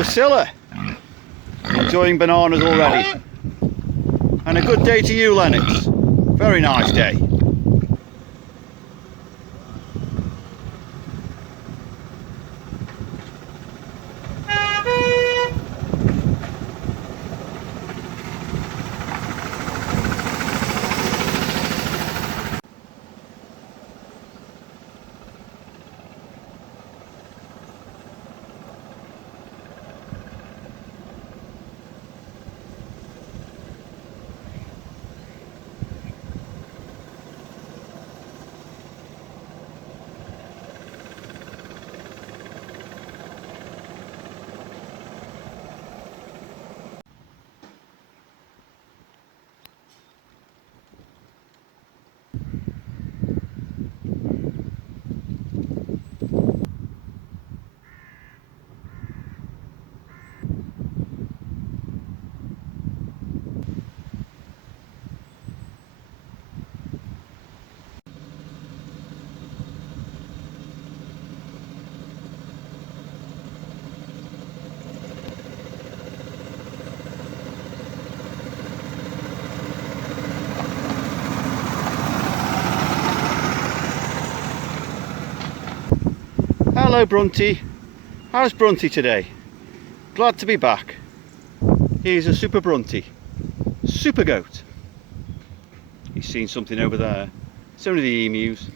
Hello Scylla, enjoying bananas already. And a good day to you Lennox, very nice day. Hello Brunty, how's Brunty today? Glad to be back. He's a super Brunty, super goat. He's seen something over there, it's only the emus.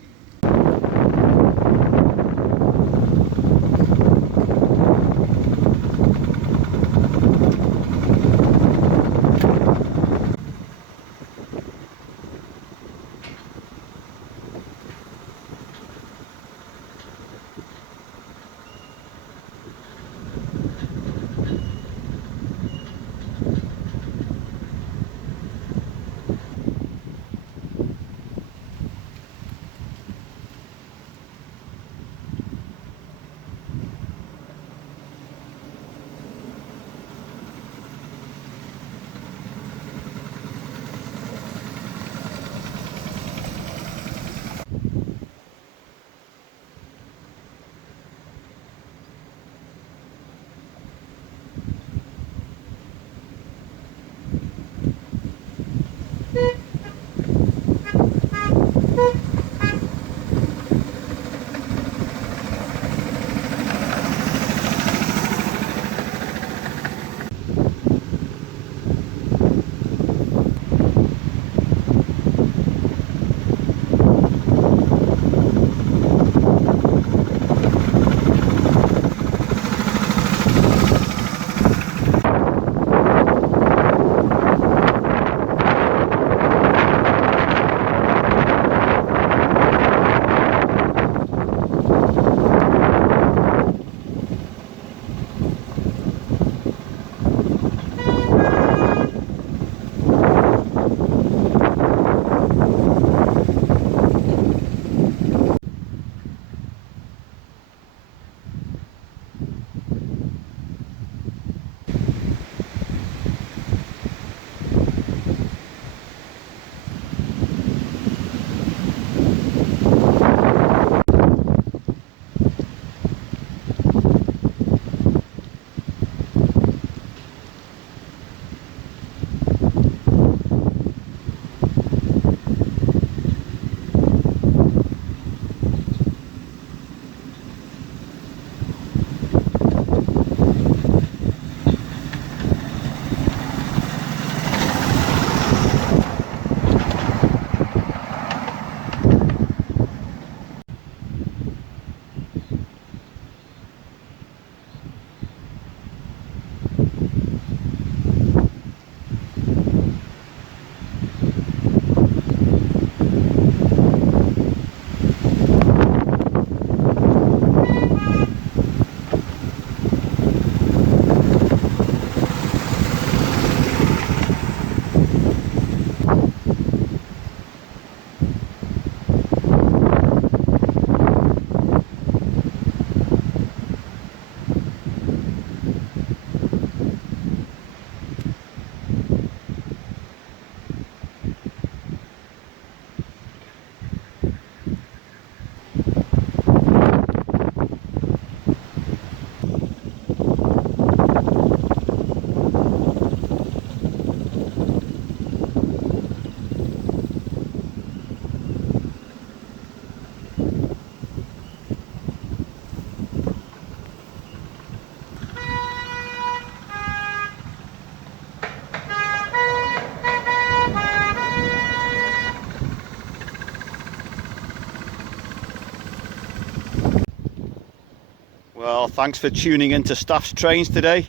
Thanks for tuning into Staff's Trains today.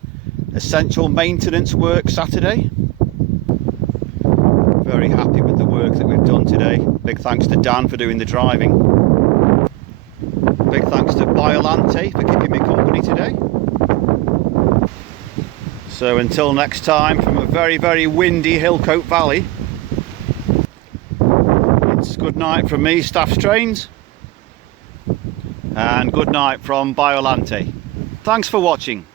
Essential maintenance work Saturday. Very happy with the work that we've done today. Big thanks to Dan for doing the driving. Big thanks to Biollante for keeping me company today. So until next time, from a very, very windy Hilcote Valley, it's good night from me, Staff's Trains, and good night from Biollante. Thanks for watching.